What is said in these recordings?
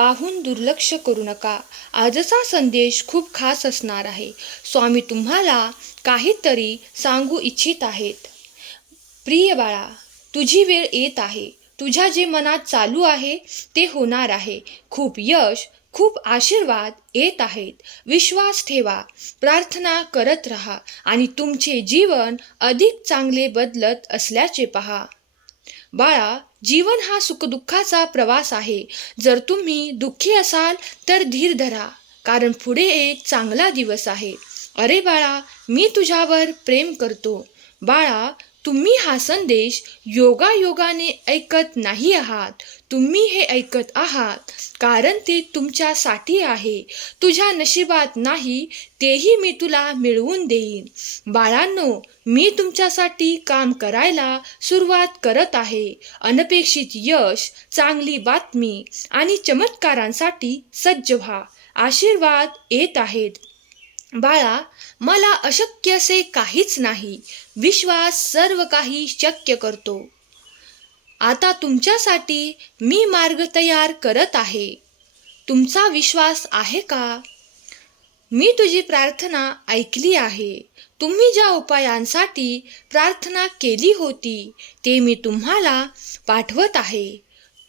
पाहून दुर्लक्ष करू नका. आजचा संदेश खूप खास असणार आहे. स्वामी तुम्हाला काहीतरी सांगू इच्छित आहेत. प्रिय बाळा, तुझी वेळ येत आहे. तुझ्या जे मनात चालू आहे ते होणार आहे. खूप यश, खूप आशीर्वाद येत आहेत. विश्वास ठेवा, प्रार्थना करत राहा आणि तुमचे जीवन अधिक चांगले बदलत असल्याचे पहा. बाळा, जीवन हा सुखदुःखाचा प्रवास आहे. जर तुम्ही दुःखी असाल तर धीर धरा, कारण पुढे एक चांगला दिवस आहे. अरे बाळा, मी तुझ्यावर प्रेम करतो. बाळा, तुम्ही हा संदेश योगायोगाने ऐकत नाही आहात. तुम्ही हे ऐकत आहात कारण ते तुमच्यासाठी आहे. तुझ्या नशिबात नाही तेही मी तुला मिळवून देईन. बाळांनो, मी तुमच्यासाठी काम करायला सुरुवात करत आहे. अनपेक्षित यश, चांगली बातमी आणि चमत्कारांसाठी सज्ज व्हा. आशीर्वाद येत आहेत. बाळा, मला अशक्य असे काहीच नाही. विश्वास सर्व काही शक्य करतो. आता तुमच्यासाठी मी मार्ग तयार करत आहे. तुमचा विश्वास आहे का? मी तुझी प्रार्थना ऐकली आहे. तुम्ही ज्या उपायांसाठी प्रार्थना केली होती ते मी तुम्हाला पाठवत आहे.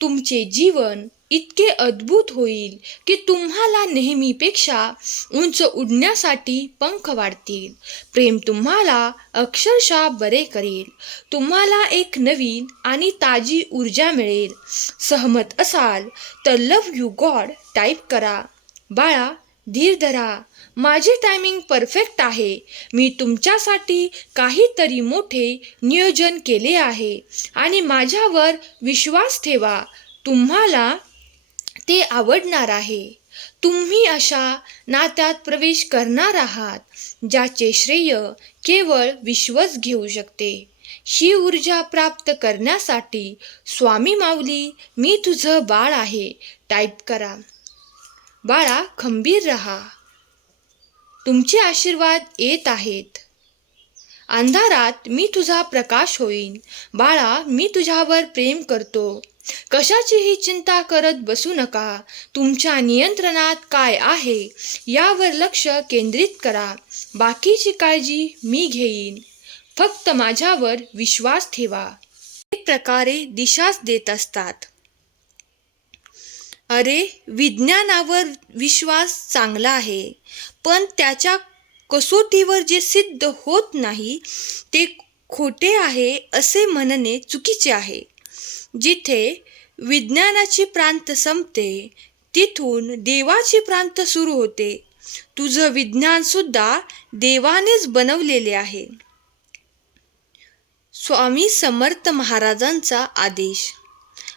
तुमचे जीवन इतके अद्भुत होईल की तुम्हाला नेहमीपेक्षा उंच उडण्यासाठी पंख वाढतील. प्रेम तुम्हाला अक्षरशः बरे करेल. तुम्हाला एक नवीन आणि ताजी ऊर्जा मिळेल. सहमत असाल तर लव्ह यू गॉड टाईप करा. बाळा, धीर धरा. माझे टायमिंग परफेक्ट आहे. मी तुमच्यासाठी काहीतरी मोठे नियोजन केले आहे आणि माझ्यावर विश्वास ठेवा. तुम्हाला ते आवडणार आहे. तुम्ही अशा नात्यात प्रवेश करणार आहात ज्याचे श्रेय केवळ विश्वच घेऊ शकते. ही ऊर्जा प्राप्त करण्यासाठी स्वामी माऊली, मी तुझं बाळ आहे टाईप करा. बाळा, खंबीर रहा. तुमचे आशीर्वाद येत आहेत. अंधारात मी तुझा प्रकाश होईन. बाळा, मी तुझ्यावर प्रेम करतो. कशाचीही चिंता करत बसू नका. तुमच्या नियंत्रणात काय आहे यावर लक्ष केंद्रित करा. बाकीची काळजी मी घेईन. फक्त माझ्यावर विश्वास ठेवा. एक प्रकारे दिशाच देत असतात. अरे, विज्ञानावर विश्वास चांगला आहे, पण त्याच्या कसोटीवर जे सिद्ध होत नाही ते खोटे आहे असे म्हणणे चुकीचे आहे. जिथे विज्ञानाची प्रांत संपते तिथून देवाची प्रांत सुरू होते. तुझं विज्ञान सुद्धा देवानेच बनवलेले आहे. स्वामी समर्थ महाराजांचा आदेश.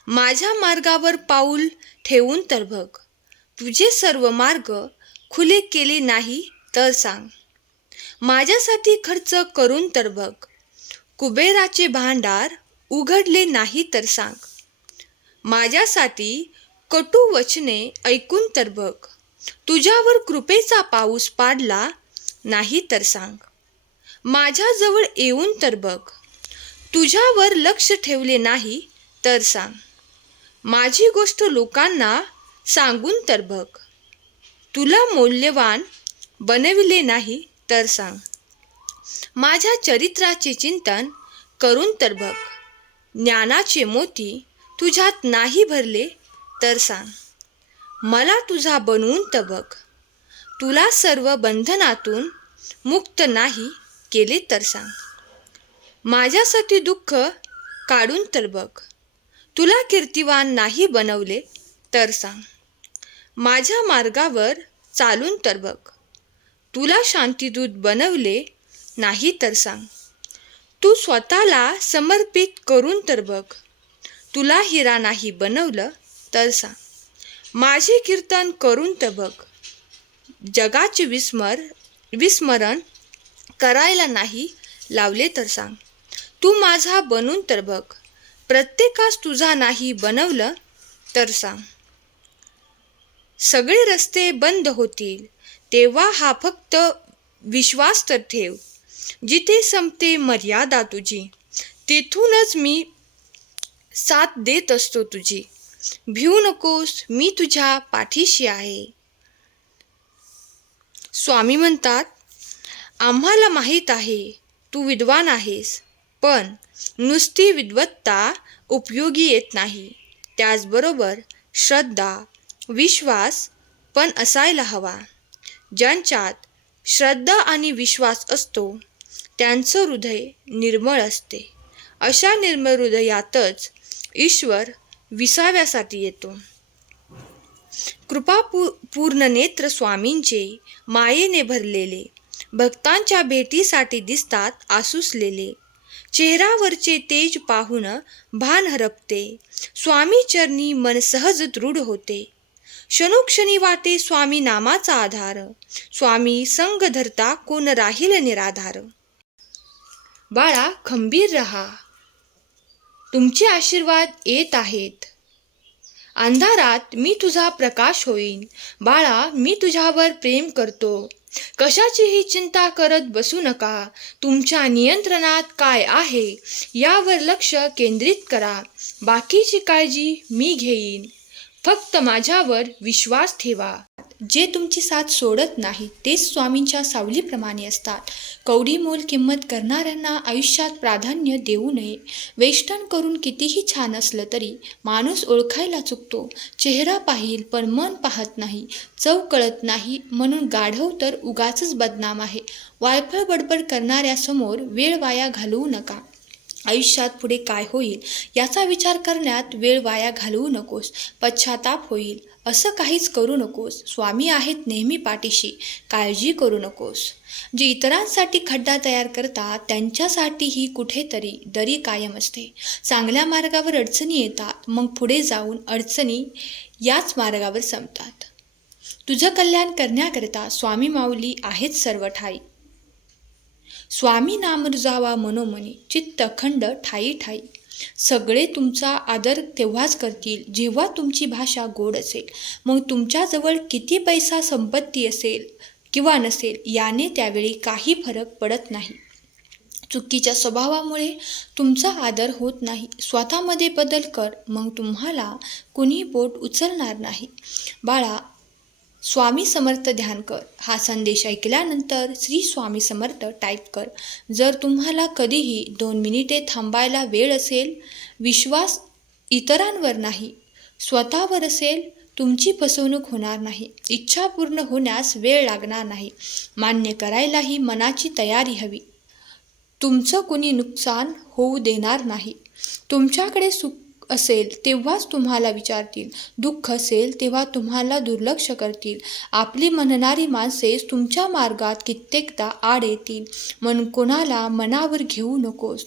माझ्या मार्गावर पाऊल ठेवून तर बघ. तुझे सर्व मार्ग खुले केले नाही तर सांग. माझ्यासाठी खर्च करून तर बघ. कुबेराचे भांडार उघडले नाही तर सांग. माझ्यासाठी कटू वचने ऐकून तर बघ. तुझ्यावर कृपेचा पाऊस पाडला नाही तर सांग. माझ्याजवळ येऊन तर बघ. तुझ्यावर लक्ष ठेवले नाही तर सांग. माझी गोष्ट लोकांना सांगून तर बघ. तुला मौल्यवान बनविले नाही तर सांग. माझ्या चरित्राचे चिंतन करून तर बघ. ज्ञानाचे मोती तुझ्यात नाही भरले तर सांग. मला तुझा बनवून तर बघ. तुला सर्व बंधनातून मुक्त नाही केले तर सांग. माझ्यासाठी दुःख काढून तर बघ. तुला कीर्तिवान नाही बनवले तर सांग. माझ्या मार्गावर चालून तर बघ. तुला शांतिदूत बनवले नाही तर सांग. तू स्वतःला समर्पित करून तर बघ. तुला हिरा नाही बनवलं तर सांग. माझे कीर्तन करून तर बघ. जगाचे विस्मरण करायला नाही लावले तर सांग. तू माझा बनून तर बघ. प्रत्येकास तुझा नाही बनवलं तर सांग. सगळे रस्ते बंद होतील तेव्हा हा फक्त विश्वास तर ठेव. जिथे संपते मर्यादा तुझी तिथूनच मी साथ देत असतो तुझी. भिवू नकोस, मी तुझ्या पाठीशी आहे. स्वामी म्हणतात, आम्हाला माहीत आहे तू विद्वान आहेस, पण नुसती विद्वत्ता उपयोगी येत नाही. त्याचबरोबर श्रद्धा, विश्वास पण असायला हवा. ज्यांच्यात श्रद्धा आणि विश्वास असतो त्यांचं हृदय निर्मळ असते. अशा निर्मळ हृदयातच ईश्वर विसाव्यासाठी येतो. पूर्ण नेत्र स्वामींचे मायेने भरलेले, भक्तांच्या भेटीसाठी दिसतात आसुसलेले. चेहऱ्यावरचे तेज पाहून भान हरपते. स्वामी चरणी मन सहज दृढ होते. क्षणोक्षणी वाटे स्वामी नामाचा आधार. स्वामी संग धरता कोण राहील निराधार. बाळा, खंबीर रहा, तुमचे आशीर्वाद येत आहेत. अंधारात मी तुझा प्रकाश होईन. बाळा, मी तुझ्यावर प्रेम करतो. कशाचीही चिंता करत बसू नका. तुमच्या नियंत्रणात काय आहे यावर लक्ष केंद्रित करा. बाकीची काळजी मी घेईन. फक्त माझ्यावर विश्वास ठेवा. जे तुमची साथ सोडत नाही तेच स्वामींच्या सावलीप्रमाणे असतात. कवडीमोल किंमत करणाऱ्यांना आयुष्यात प्राधान्य देऊ नये. वेष्टन करून कितीही छान असलं तरी माणूस ओळखायला चुकतो. चेहरा पाहिल पण मन पाहत नाही. चव कळत नाही म्हणून गाढव तर उगाचच बदनाम आहे. वायफळ बडबड करणाऱ्यासमोर वेळ वाया घालवू नका. आयुष्यात पुढे काय होईल याचा विचार करण्यात वेळ वाया घालवू नकोस. पश्चाताप होईल असं काहीच करू नकोस. स्वामी आहेत नेहमी पाठीशी, काळजी करू नकोस. जे इतरांसाठी खड्डा तयार करतात त्यांच्यासाठीही कुठेतरी दरी कायम असते. चांगल्या मार्गावर अडचणी येतात, मग पुढे जाऊन अडचणी याच मार्गावर संपतात. तुझं कल्याण करण्याकरता स्वामी माऊली आहेत सर्व ठाई. स्वामी नाम रुजावा मनोमनी, चित्त अखंड ठाई ठाई. सगळे तुमचा आदर तेव्हाच करतील जेव्हा तुमची भाषा गोड असेल. मग तुमच्याजवळ किती पैसा संपत्ती असेल किंवा नसेल याने त्यावेळी काही फरक पडत नाही. चुकीच्या स्वभावामुळे तुमचा आदर होत नाही. स्वतःमध्ये बदल कर, मग तुम्हाला कुणी बोट उचलणार नाही. बाळा, स्वामी समर्थ ध्यान कर. हा संदेश ऐकल्यानंतर श्री स्वामी समर्थ टाईप कर. जर तुम्हाला कधीही 2 मिनिटे थांबायला वेळ असेल, विश्वास इतरांवर नाही स्वतःवर असेल, तुमची फसवणूक होणार नाही. इच्छा पूर्ण होण्यास वेळ लागणार नाही. मान्य करायलाही मनाची तयारी हवी. तुमचं कुणी नुकसान होऊ देणार नाही. तुमच्याकडे सुख असेल तेव्हाच तुम्हाला विचारतील, दुःख असेल तेव्हा तुम्हाला दुर्लक्ष करतील. आपली म्हणणारी माणसेच तुमच्या मार्गात कित्येकदा आड येतील. म्हणून कोणाला मनावर घेऊ नकोस.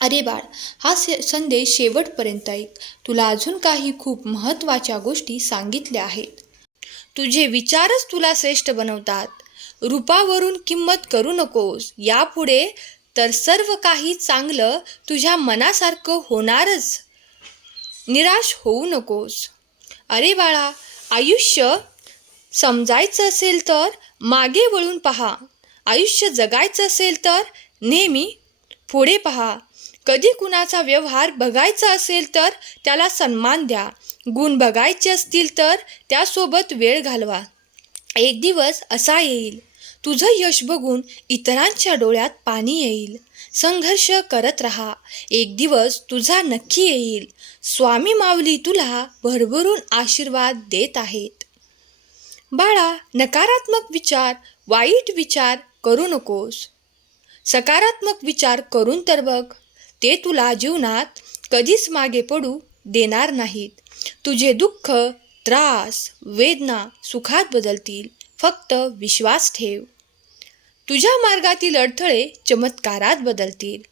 अरे बाळ, हा संदेश शेवटपर्यंत ऐक. तुला अजून काही खूप महत्त्वाच्या गोष्टी सांगितल्या आहेत. तुझे विचारच तुला श्रेष्ठ बनवतात. रूपावरून किंमत करू नकोस. यापुढे तर सर्व काही चांगलं तुझ्या मनासारखं होणारच. निराश होऊ नकोस. अरे बाळा, आयुष्य समजायचं असेल तर मागे वळून पहा. आयुष्य जगायचं असेल तर नेहमी पुढे पहा. कधी कुणाचा व्यवहार बघायचा असेल तर त्याला सन्मान द्या. गुण बघायचे असतील तर त्यासोबत वेळ घालवा. एक दिवस असा येईल तुझं यश बघून इतरांच्या डोळ्यात पाणी येईल. संघर्ष करत राहा. एक दिवस तुझा नक्की येईल. स्वामी माऊली तुला भरभरून आशीर्वाद देत आहेत. बाळा, नकारात्मक विचार, वाईट विचार करू नकोस. सकारात्मक विचार करून तर बघ. ते तुला जीवनात कधीच मागे पडू देणार नाहीत. तुझे दुःख, त्रास, वेदना सुखात बदलतील. फक्त विश्वास ठेव. तुझ्या मार्गातील अडथळे चमत्कारात बदलतील.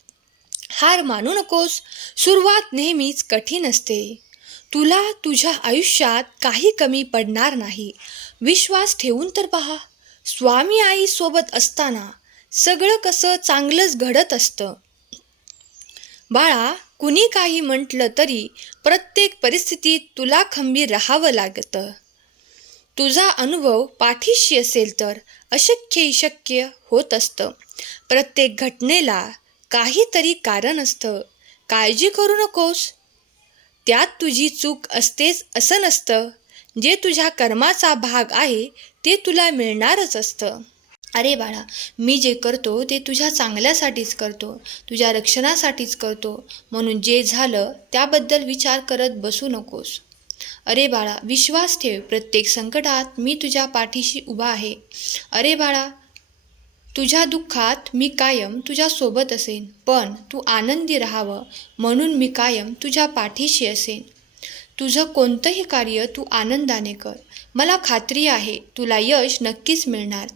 हार मानू नकोस. सुरुवात नेहमीच कठीण असते. तुला तुझ्या आयुष्यात काही कमी पडणार नाही. विश्वास ठेवून तर पहा. स्वामी आई सोबत असताना सगळं कसं चांगलंच घडत असतं. बाळा, कुणी काही म्हटलं तरी प्रत्येक परिस्थितीत तुला खंबीर राहावं लागतं. तुझा अनुभव पाठीशी असेल तर अशक्यही शक्य होत असतं. प्रत्येक घटनेला काहीतरी कारण असतं. काळजी करू नकोस. त्यात तुझी चूक असतेच असं नसतं. जे तुझ्या कर्माचा भाग आहे ते तुला मिळणारच असतं. अरे बाळा, मी जे करतो ते तुझ्या चांगल्यासाठीच करतो, तुझ्या रक्षणासाठीच करतो. म्हणून जे झालं त्याबद्दल विचार करत बसू नकोस. अरे बाळा, विश्वास ठेव, प्रत्येक संकटात मी तुझ्या पाठीशी उभा आहे. अरे बाळा, तुझ्या दुःखात मी कायम तुझ्या सोबत असेन, पण तू आनंदी राहावं म्हणून मी कायम तुझ्या पाठीशी असेन. तुझं कोणतंही कार्य तू आनंदाने कर. मला खात्री आहे तुला यश नक्कीच मिळणार.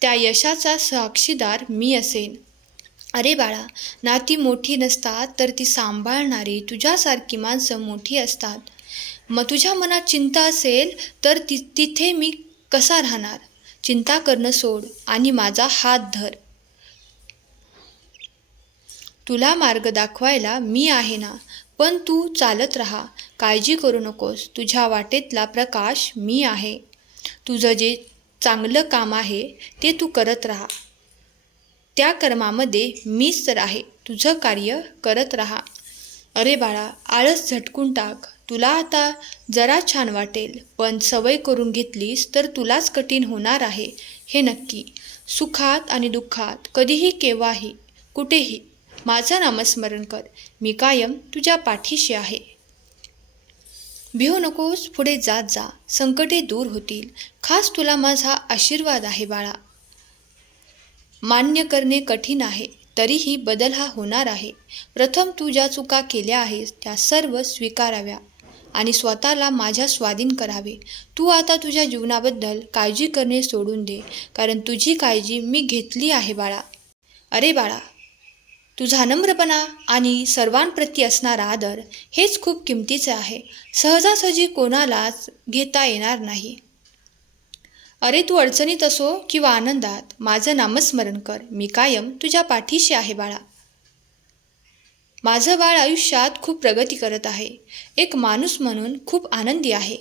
त्या यशाचा साक्षीदार मी असेन. अरे बाळा, नाती मोठी नसतात तर ती सांभाळणारी तुझ्यासारखी माणसं मोठी असतात. मग तुझ्या मनात चिंता असेल तर तिथे मी कसा राहणार? चिंता करणं सोड आणि माझा हात धर. तुला मार्ग दाखवायला मी आहे ना. पण तू चालत राहा, काळजी करू नकोस. तुझ्या वाटेतला प्रकाश मी आहे. तुझं जे चांगलं काम आहे ते तू करत राहा. त्या कर्मामध्ये मीच तर आहे. तुझं कार्य करत राहा. अरे बाळा, आळस झटकून टाक. तुला आता जरा छान वाटेल, पण सवय करून घेतलीस तर तुलाच कठीण होणार आहे, हे नक्की. सुखात आणि दुःखात कधीही, केव्हाही, कुठेही माझं नामस्मरण कर. मी कायम तुझ्या पाठीशी आहे. भिवू नकोस, पुढे जात जा. संकटे दूर होतील. खास तुला माझा आशीर्वाद आहे बाळा. मान्य करणे कठीण आहे, तरीही बदल हा होणार आहे. प्रथम तू ज्या चुका केल्या आहेस त्या सर्व स्वीकाराव्या आणि स्वतःला माझ्या स्वाधीन करावे. तू आता तुझ्या जीवनाबद्दल काळजी करणे सोडून दे, कारण तुझी काळजी मी घेतली आहे बाळा. अरे बाळा, तुझा नम्रपणा आणि सर्वांप्रती असणारा आदर हेच खूप किमतीचे आहे. सहजासहजी कोणालाच घेता येणार नाही. अरे, तू अडचणीत असो किंवा आनंदात, माझं नामस्मरण कर. मी कायम तुझ्या पाठीशी आहे बाळा. माझं बाळ आयुष्यात खूप प्रगती करत आहे. एक माणूस म्हणून खूप आनंदी आहे.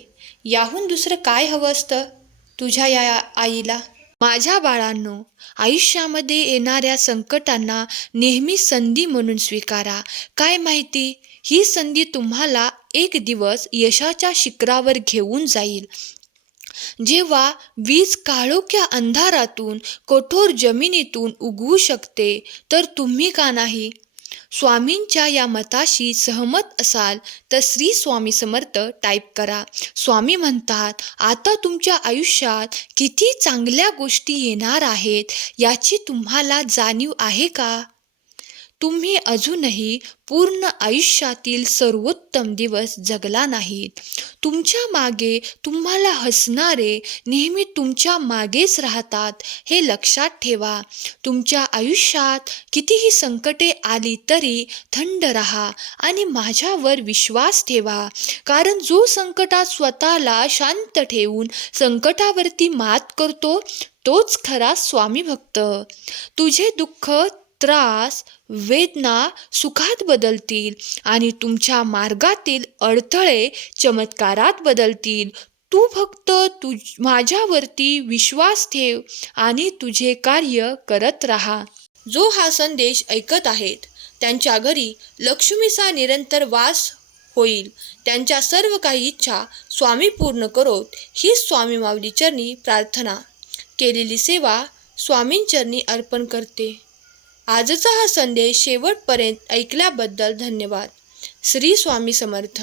याहून दुसरं काय हवं असतं तुझ्या या आईला? माझ्या बाळांनो, आयुष्यामध्ये येणाऱ्या संकटांना नेहमी संधी म्हणून स्वीकारा. काय माहिती, ही संधी तुम्हाला एक दिवस यशाच्या शिखरावर घेऊन जाईल. जेव्हा वीज काळोख्या अंधारातून, कठोर जमिनीतून उगवू शकते, तर तुम्ही का नाही? स्वामींच्या या मताशी सहमत असाल तर श्री स्वामी समर्थ टाईप करा. स्वामी म्हणतात, आता तुमच्या आयुष्यात किती चांगल्या गोष्टी येणार आहेत याची तुम्हाला जाणीव आहे का? तुम्ही अजूनही पूर्ण आयुष्यातील सर्वोत्तम दिवस जगला नाहीत. तुमच्या मागे तुम्हाला हसणारे नेहमी तुमच्या मागेच राहतात, हे लक्षात ठेवा. तुमच्या आयुष्यात कितीही संकटे आली तरी थंड राहा आणि माझ्यावर विश्वास ठेवा, कारण जो संकटात स्वतःला शांत ठेवून संकटावरती मात करतो तोच खरा स्वामी भक्त. तुझे दुःख, त्रास, वेदना सुखात बदलतील आणि तुमच्या मार्गातील अडथळे चमत्कारात बदलतील. तू फक्त माझ्यावरती विश्वास ठेव आणि तुझे कार्य करत राहा. जो हा संदेश ऐकत आहेत त्यांच्या घरी लक्ष्मीचा निरंतर वास होईल. त्यांच्या सर्व काही इच्छा स्वामी पूर्ण करोत, ही स्वामी माऊली चरणी प्रार्थना. केलेली सेवा स्वामींचरणी अर्पण करते. आजचा हा संदेश शेवटपर्यंत ऐकल्याबद्दल धन्यवाद. श्री स्वामी समर्थ.